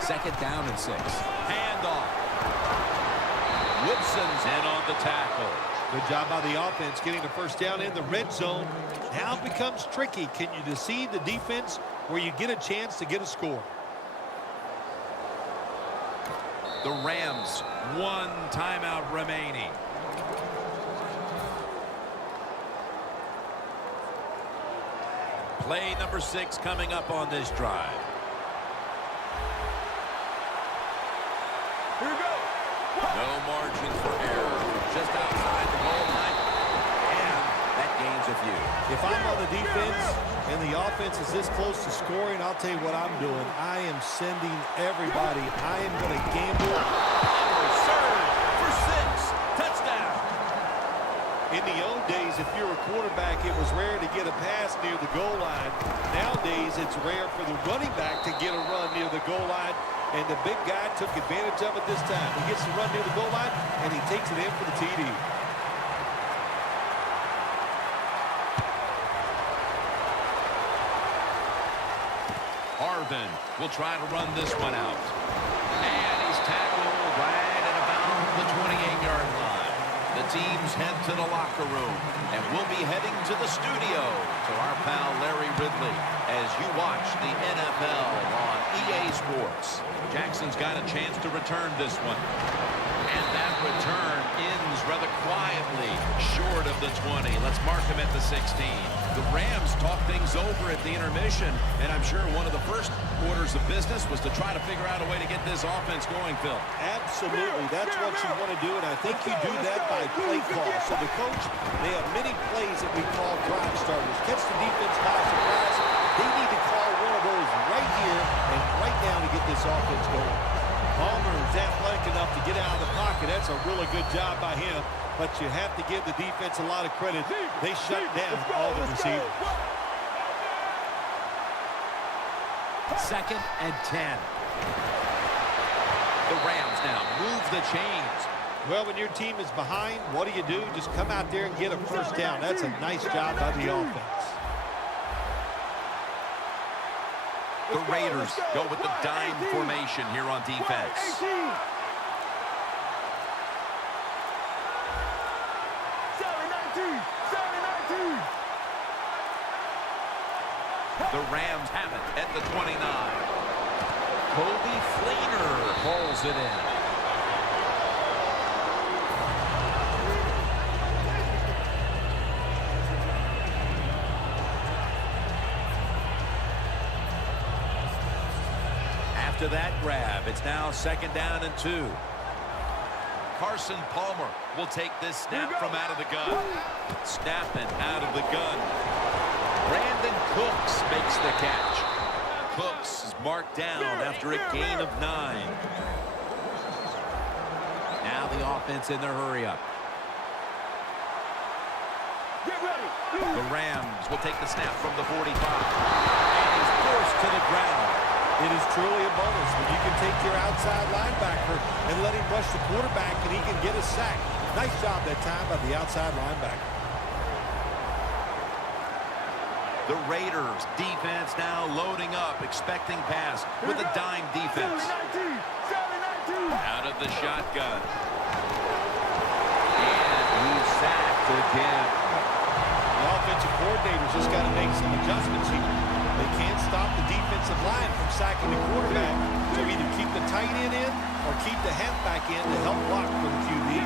Second down and 6. Handoff. Woodson's in on the tackle. Good job by the offense getting the first down in the red zone. Now it becomes tricky. Can you deceive the defense where you get a chance to get a score? The Rams, one timeout remaining. Play number 6 coming up on this drive. Here we go. No margin for error. Just outside the goal line. And that gains a few. If I'm on the defense and the offense is this close to scoring, I'll tell you what I'm doing. I am sending everybody. I am going to gamble. Surge for 6. Touchdown. In the old days, if you're a quarterback, it was rare to get a pass near the goal line. Nowadays, it's rare for the running back to get a run near the goal line. And the big guy took advantage of it this time. He gets to run near the goal line, and he takes it in for the TD. Harvin will try to run this one out. And he's tackled right at about the 28-yard line. The teams head to the locker room, and we'll be heading to the studio to our pal Larry Ridley as you watch the NFL on EA Sports. Jackson's got a chance to return this one. And that return ends rather quietly short of the 20. Let's mark him at the 16. The Rams talk things over at the intermission, and I'm sure one of the first orders of business was to try to figure out a way to get this offense going, Phil. Absolutely. That's what you want to do, and I think you do that by play call. So the coach, they have many plays that we call drive starters. Catch the defense by surprise. They need to call one of those right here and right now to get this offense going. Palmer is athletic enough to get out of the pocket. That's a really good job by him. But you have to give the defense a lot of credit. They shut down all the receivers. Second and 10. The Rams now move the chains. Well, when your team is behind, what do? Just come out there and get a first down. That's a nice job by the offense. The Raiders go with the dime formation here on defense. The Rams have it at the 29. Kobe Fleener pulls it in. After that grab, it's now second down and 2. Carson Palmer will take this snap from out of the gun. Snapping out of the gun. Brandon Cooks makes the catch. Cooks is marked down after a gain of 9. Now the offense in their hurry-up. The Rams will take the snap from the 45. And he's forced to the ground. It is truly a bonus when you can take your outside linebacker and let him rush the quarterback and he can get a sack. Nice job that time by the outside linebacker. The Raiders defense now loading up, expecting pass with a dime defense. Out of the shotgun. And he's sacked again. The offensive coordinator's just got to make some adjustments here. They can't stop the defensive line from sacking the quarterback. So either keep the tight end in or keep the halfback in to help block for the QB.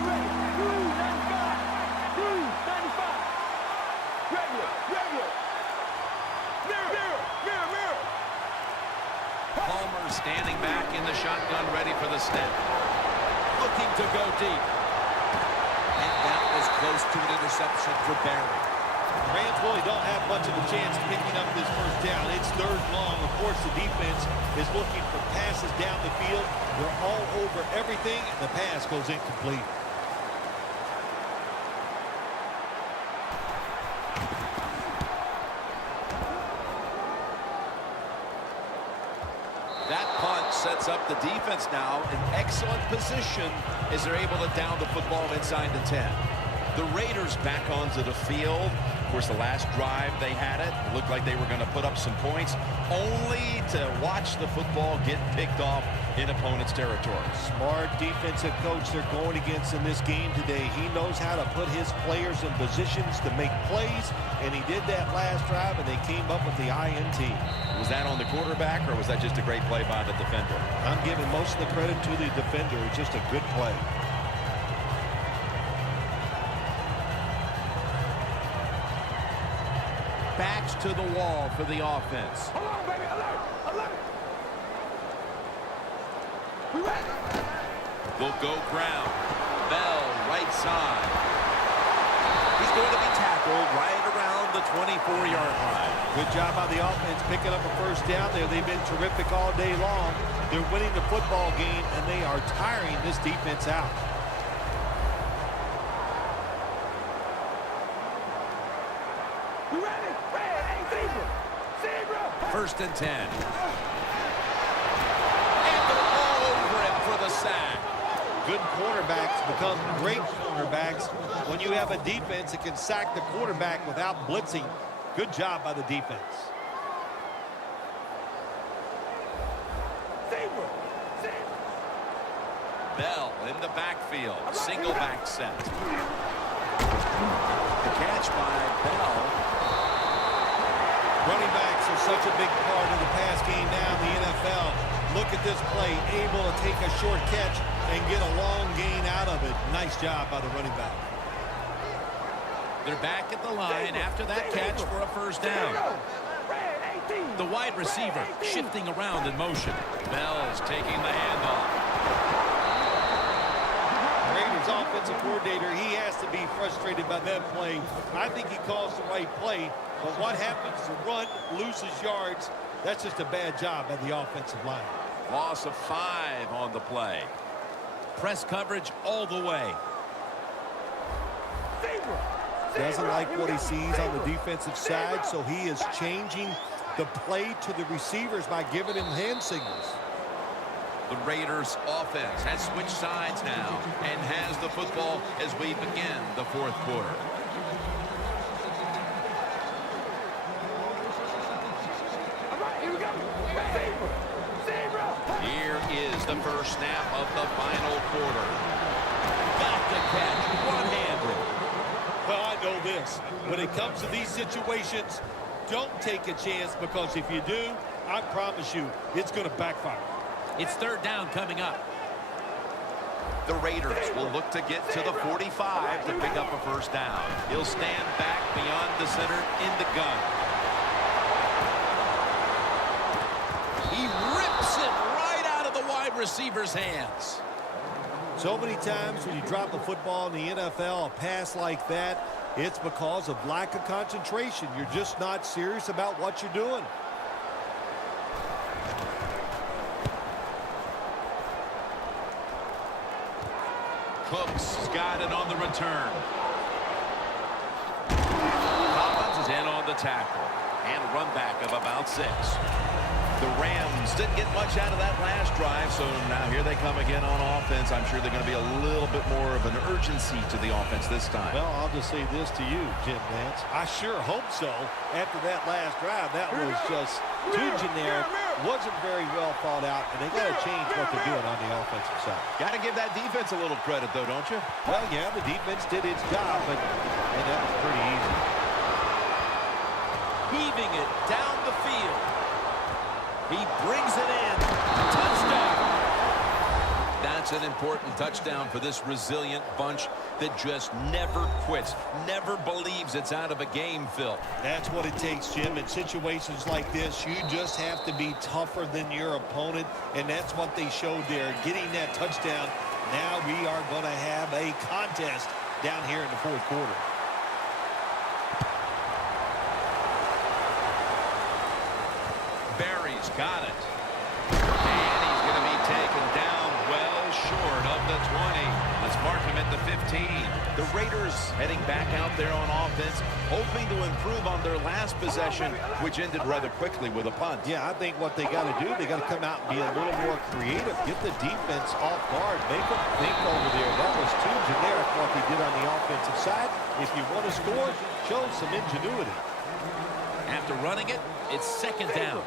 Palmer standing back in the shotgun, ready for the snap. Looking to go deep. And that was close to an interception for Barry. The Rams really don't have much of a chance picking up this first down. It's third long. Of course, the defense is looking for passes down the field. They're all over everything, and the pass goes incomplete. That punt sets up the defense now in excellent position as they're able to down the football inside the 10. The Raiders back onto the field. course, the last drive they had it looked like they were going to put up some points, only to watch the football get picked off in opponent's territory. Smart defensive coach they're going against in this game today. He knows how to put his players in positions to make plays, and he did that last drive, and they came up with the INT. Was that on the quarterback, or was that just a great play by the defender? I'm giving most of the credit to the defender. It's just a good play. Backs to the wall for the offense. Hold on, baby. Alert! Alert! We ready? Will go ground. Bell, right side. He's going to be tackled right around the 24-yard line. Good job by the offense picking up a first down there. They've been terrific all day long. They're winning the football game, and they are tiring this defense out. We ready? Red, hey, zebra! Zebra! First and 10. And they're all over him for the sack. Good quarterbacks become great quarterbacks when you have a defense that can sack the quarterback without blitzing. Good job by the defense. Zebra! Zebra! Bell in the backfield. Single back set. The catch by Bell. Running backs are such a big part of the pass game now in the NFL. Look at this play, able to take a short catch and get a long gain out of it. Nice job by the running back. They're back at the line after that catch for a first down. Red, 18! The wide receiver shifting around in motion. Bell's taking the handoff. Raiders offensive coordinator, he has to be frustrated by that play. I think he calls the right play, but what happens to run, loses yards, that's just a bad job by the offensive line. Loss of 5 on the play. Press coverage all the way. Zebra! Doesn't like what he sees on the defensive side, so he is changing the play to the receivers by giving him hand signals. The Raiders offense has switched sides now and has the football as we begin the fourth quarter. All right, here we go. Zebra! Zebra! Here is the first snap of the final quarter. Got the catch, one-handed. Well, I know this. When it comes to these situations, don't take a chance, because if you do, I promise you, it's going to backfire. It's third down coming up. The Raiders will look to get to the 45 to pick up a first down. He'll stand back beyond the center in the gun. He rips it right out of the wide receiver's hands. So many times when you drop a football in the NFL, a pass like that, it's because of lack of concentration. You're just not serious about what you're doing. Cooks got it on the return. Collins is in on the tackle. And a run back of about 6. The Rams didn't get much out of that last drive, so now here they come again on offense. I'm sure they're going to be a little bit more of an urgency to the offense this time. Well, I'll just say this to you, Jim Nance. I sure hope so. After that last drive, that was just too generic, wasn't very well thought out, and they got to change what they're doing on the offensive side. Got to give that defense a little credit, though, don't you? Well, yeah, the defense did its job, but and that was pretty easy. Heaving it down the field. He brings it in. Touchdown. That's an important touchdown for this resilient bunch that just never quits, never believes it's out of a game, Phil. That's what it takes, Jim. In situations like this, you just have to be tougher than your opponent, and that's what they showed there, getting that touchdown. Now we are going to have a contest down here in the fourth quarter. Barry's got it. And he's going to be taken down well short of the 20. Let's mark him at the 15. The Raiders heading back out there on offense, hoping to improve on their last possession, which ended rather quickly with a punt. Yeah, I think what they got to do, they got to come out and be a little more creative, get the defense off guard, make them think over there. That was too generic what they did on the offensive side. If you want to score, Shows some ingenuity. After running it, it's second down.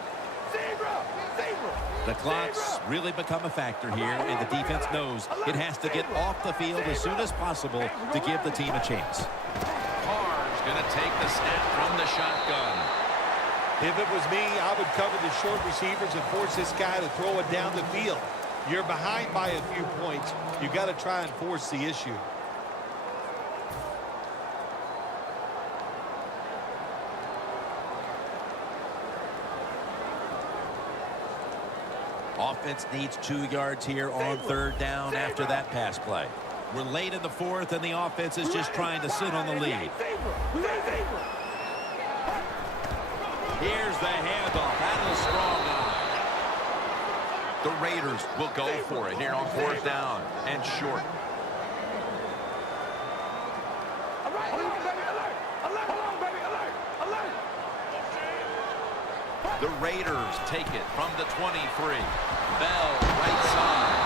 The clock's really become a factor here, and the defense knows it has to get off the field as soon as possible to give the team a chance. Carr's going to take the snap from the shotgun. If it was me, I would cover the short receivers and force this guy to throw it down the field. You're behind by a few points. You got to try and force the issue. Offense needs 2 yards here on third down after that pass play. We're late in the fourth, and the offense is just trying to sit on the lead. Here's the handoff. That is a strong eye. The Raiders will go for it here on fourth down and short. The Raiders take it from the 23. Bell, right side.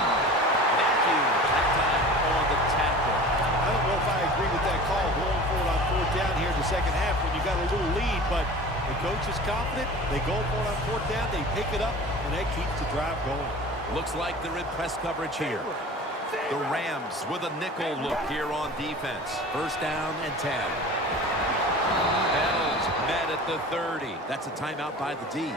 Matthews, that time on the tackle. I don't know if I agree with that call going for it on fourth down here in the second half when you got a little lead, but the coach is confident. They go for it on fourth down. They pick it up, and that keeps the drive going. Looks like they're in press coverage here. The Rams with a nickel look here on defense. First down and 10. Bell's met at the 30. That's a timeout by the D.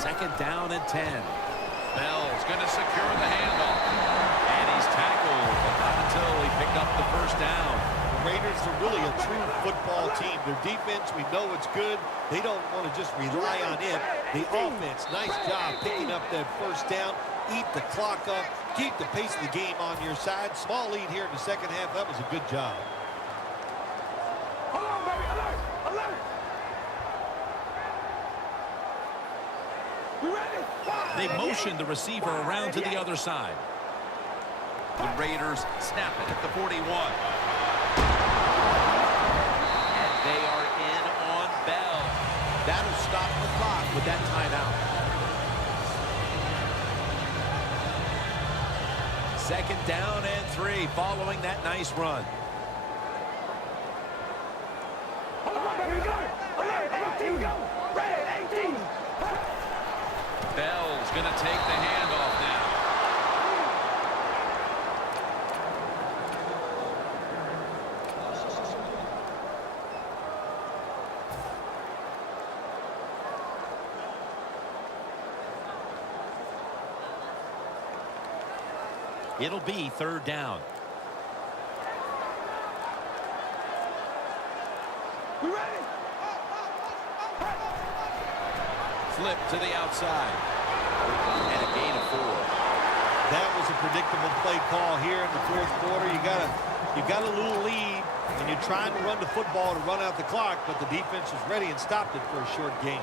Second down and 10. Bell's going to secure the handoff. And he's tackled, but not until he picked up the first down. The Raiders are really a true football team. Their defense, we know it's good. They don't want to just rely on it. The offense, nice job picking up that first down. Eat the clock up. Keep the pace of the game on your side. Small lead here in the second half. That was a good job. Hold on, baby. Alert! Alert! We ready? They motion the receiver around to the other side. The Raiders snap it at the 41. And they are in on Bell. That'll stop the clock with that timeout. Second down and 3 following that nice run. Hold on, baby. Go! Alert! 18, go! Red, 18! Bell's going to take the handoff now. It'll be third down. We ready? Flip to the outside. And a gain of 4. That was a predictable play call here in the fourth quarter. You got a little lead, and you're trying to run the football to run out the clock, but the defense was ready and stopped it for a short gain.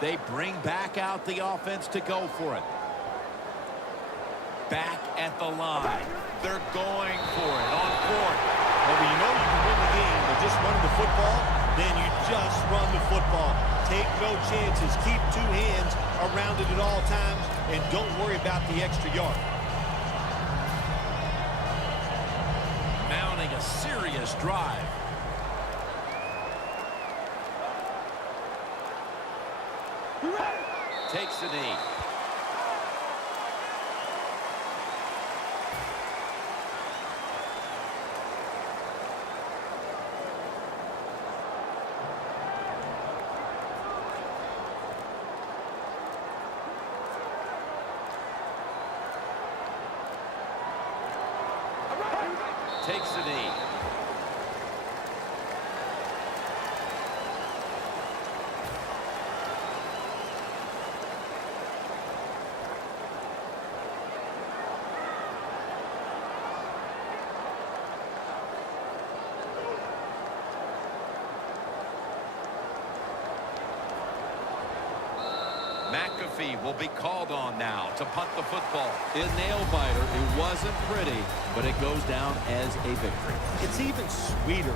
They bring back out the offense to go for it. Back at the line. They're going for it on fourth. Well, when you know you can win the game by just running the football, then you just run the football. Take no chances. Keep 2 hands around it at all times, and don't worry about the extra yard. Mounting a serious drive. Takes the knee. Takes the knee. McAfee will be called on now to punt the football. A nail-biter. It wasn't pretty, but it goes down as a victory. It's even sweeter